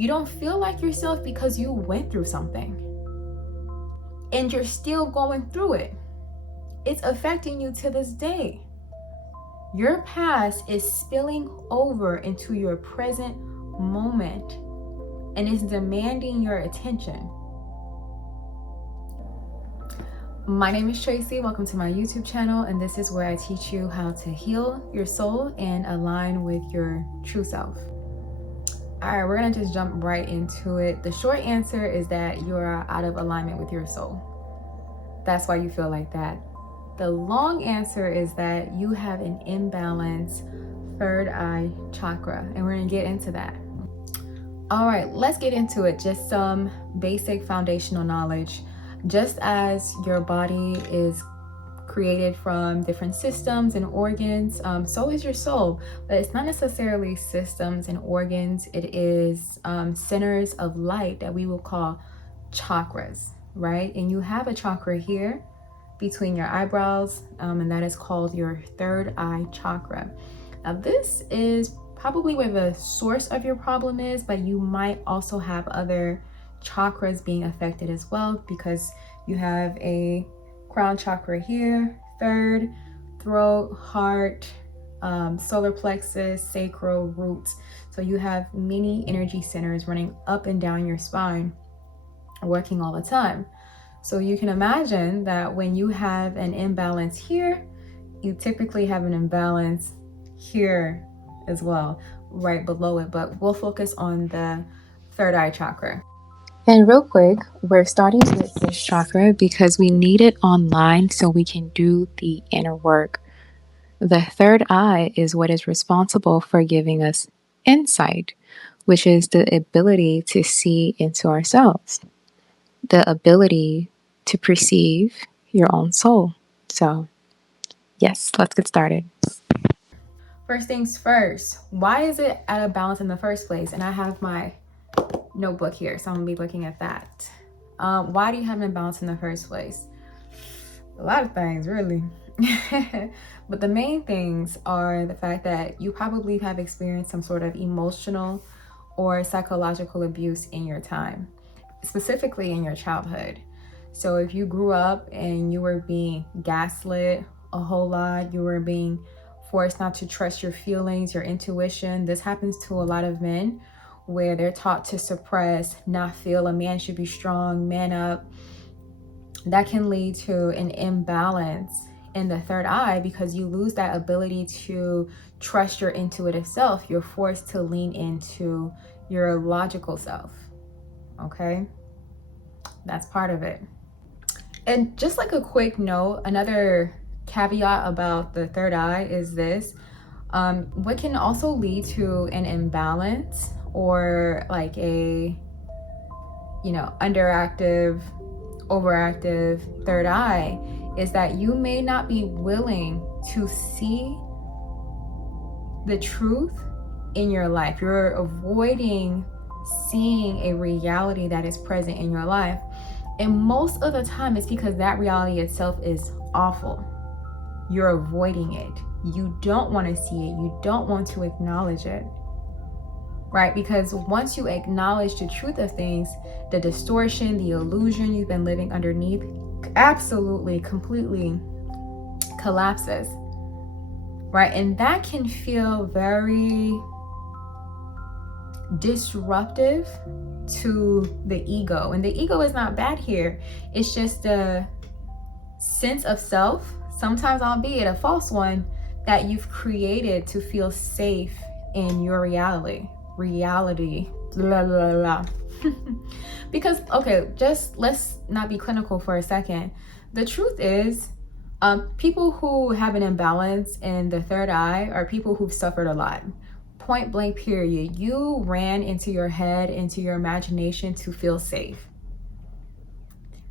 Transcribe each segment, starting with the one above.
You don't feel like yourself because you went through something and you're still going through it. It's affecting you to this day. Your past is spilling over into your present moment and is demanding your attention. My name is Tracy. Welcome to my YouTube channel, and this is where I teach you how to heal your soul and align with your true self. All right, we're gonna just jump right into it. The short answer is that you are out of alignment with your soul. That's why you feel like that. The long answer is that you have an imbalanced third eye chakra, and we're gonna get into that. All right, let's get into it. Just some basic foundational knowledge. Just as your body is created from different systems and organs, so is your soul. But it's not necessarily systems and organs. It is centers of light that we will call chakras, right? And you have a chakra here between your eyebrows, and that is called your third eye chakra. Now, this is probably where the source of your problem is, but you might also have other chakras being affected as well, because you have a crown chakra here, third, throat, heart, solar plexus, sacral, roots. So you have many energy centers running up and down your spine, working all the time. So you can imagine that when you have an imbalance here, you typically have an imbalance here as well, right below it. But we'll focus on the third eye chakra. And real quick, we're starting with this chakra because we need it online so we can do the inner work. The third eye is what is responsible for giving us insight, which is the ability to see into ourselves, the ability to perceive your own soul. So, yes, let's get started. First things first, why is it out of balance in the first place? And I have my notebook here, so I'm gonna be looking at that. Why do you have an imbalance in the first place? A lot of things, really. But the main things are the fact that you probably have experienced some sort of emotional or psychological abuse in your time, specifically in your childhood. So if you grew up and you were being gaslit a whole lot, you were being forced not to trust your feelings, your intuition. This happens to a lot of men, where they're taught to suppress, not feel. A man should be strong, man up. That can lead to an imbalance in the third eye because you lose that ability to trust your intuitive self. You're forced to lean into your logical self. Okay? That's part of it. And just like a quick note, another caveat about the third eye is this. What can also lead to an imbalance or like a, underactive, overactive third eye is that you may not be willing to see the truth in your life. You're avoiding seeing a reality that is present in your life. And most of the time it's because that reality itself is awful. You're avoiding it. You don't want to see it. You don't want to acknowledge it. Right? Because once you acknowledge the truth of things, the distortion, the illusion you've been living underneath absolutely, completely collapses. Right? And that can feel very disruptive to the ego. And the ego is not bad here. It's just a sense of self, sometimes albeit a false one, that you've created to feel safe in your reality, blah, blah, blah. Because, okay, just let's not be clinical for a second. The truth is, people who have an imbalance in the third eye are people who've suffered a lot. Point blank, period. You ran into your head, into your imagination to feel safe.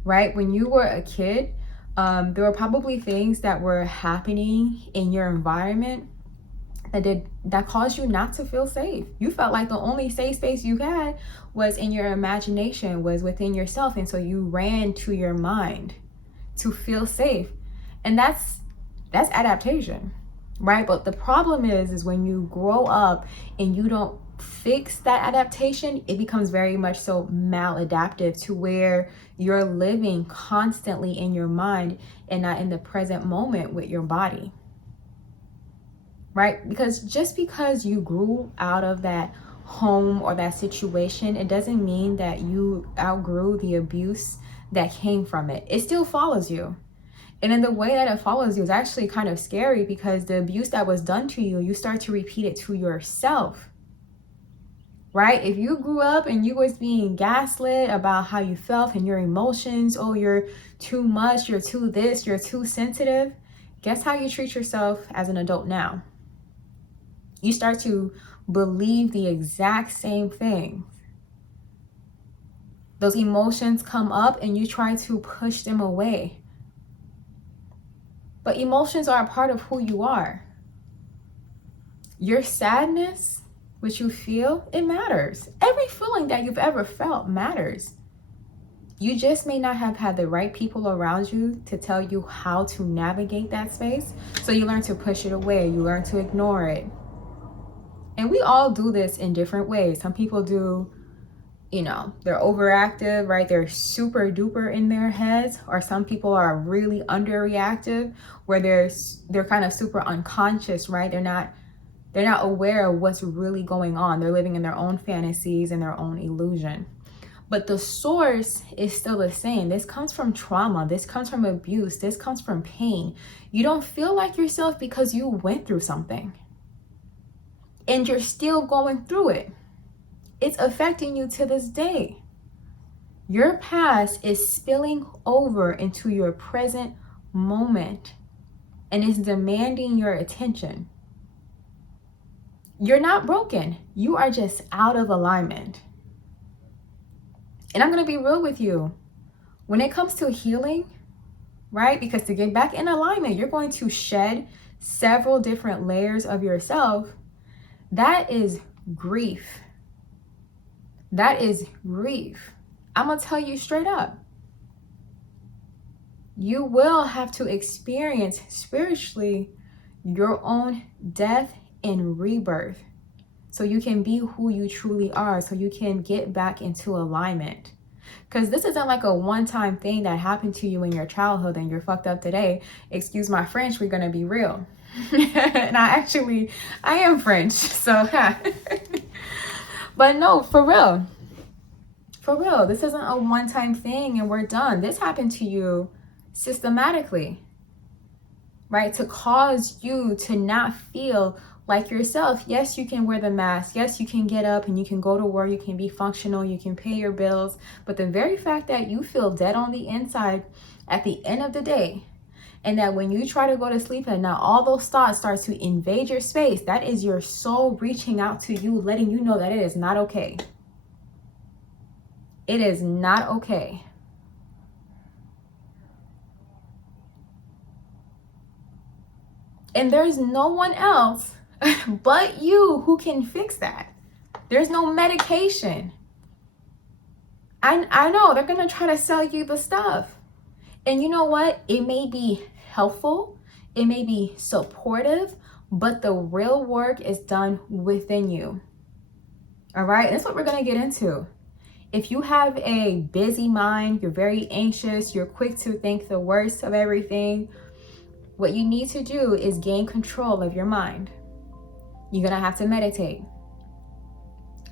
Right? When you were a kid, there were probably things that were happening in your environment that caused you not to feel safe. You felt like the only safe space you had was in your imagination, was within yourself. And so you ran to your mind to feel safe. And that's adaptation, right? But the problem is when you grow up and you don't fix that adaptation, it becomes very much so maladaptive, to where you're living constantly in your mind and not in the present moment with your body. Right? Because just because you grew out of that home or that situation, it doesn't mean that you outgrew the abuse that came from it. It still follows you. And in the way that it follows you is actually kind of scary, because the abuse that was done to you, you start to repeat it to yourself. Right? If you grew up and you was being gaslit about how you felt and your emotions, oh, you're too much, you're too this, you're too sensitive, guess how you treat yourself as an adult now? You start to believe the exact same thing. Those emotions come up and you try to push them away. But emotions are a part of who you are. Your sadness, which you feel, it matters. Every feeling that you've ever felt matters. You just may not have had the right people around you to tell you how to navigate that space. So you learn to push it away. You learn to ignore it. And we all do this in different ways. Some people do, they're overactive, right? They're super duper in their heads. Or some people are really underreactive, where they're kind of super unconscious, right? They're not aware of what's really going on. They're living in their own fantasies and their own illusion. But the source is still the same. This comes from trauma. This comes from abuse. This comes from pain. You don't feel like yourself because you went through something. And you're still going through it. It's affecting you to this day. Your past is spilling over into your present moment and is demanding your attention. You're not broken. You are just out of alignment. And I'm going to be real with you. When it comes to healing, right? Because to get back in alignment, you're going to shed several different layers of yourself. That is grief. That is grief. I'm going to tell you straight up. You will have to experience spiritually your own death and rebirth, so you can be who you truly are, so you can get back into alignment. Because this isn't like a one-time thing that happened to you in your childhood and you're fucked up today. Excuse my French, we're gonna be real. And I am French, so but no, for real, this isn't a one-time thing and we're done. This happened to you systematically, right? To cause you to not feel like yourself. Yes, you can wear the mask. Yes, you can get up and you can go to work. You can be functional. You can pay your bills. But the very fact that you feel dead on the inside at the end of the day, and that when you try to go to sleep and now all those thoughts start to invade your space, that is your soul reaching out to you, letting you know that it is not okay. It is not okay. And there's no one else but you who can fix that. There's no medication. I know they're going to try to sell you the stuff. And you know what? It may be helpful. It may be supportive, but the real work is done within you. All right. That's what we're going to get into. If you have a busy mind, you're very anxious, you're quick to think the worst of everything, what you need to do is gain control of your mind. You're going to have to meditate.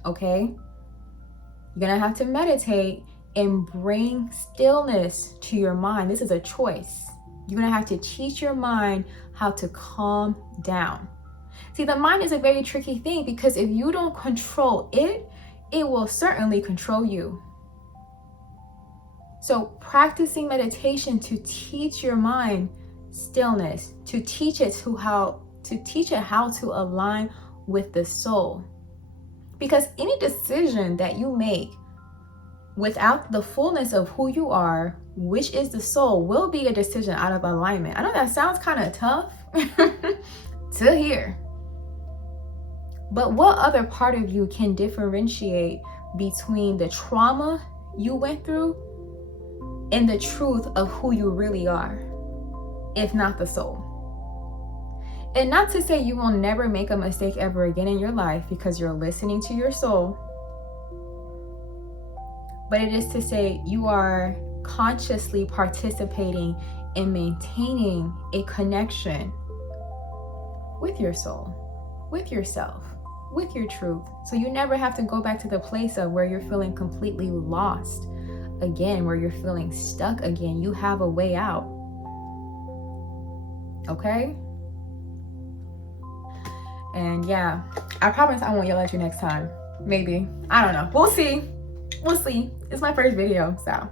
Okay? You're going to have to meditate and bring stillness to your mind. This is a choice. You're going to have to teach your mind how to calm down. See, the mind is a very tricky thing, because if you don't control it, it will certainly control you. So practicing meditation to teach your mind stillness, to teach it how to align with the soul. Because any decision that you make without the fullness of who you are, which is the soul, will be a decision out of alignment. I know that sounds kind of tough to hear. But what other part of you can differentiate between the trauma you went through and the truth of who you really are, if not the soul? And not to say you will never make a mistake ever again in your life because you're listening to your soul, but it is to say you are consciously participating in maintaining a connection with your soul, with yourself, with your truth. So you never have to go back to the place of where you're feeling completely lost again, where you're feeling stuck again. You have a way out. Okay? And yeah, I promise I won't yell at you next time. Maybe. I don't know. We'll see. We'll see. It's my first video, so.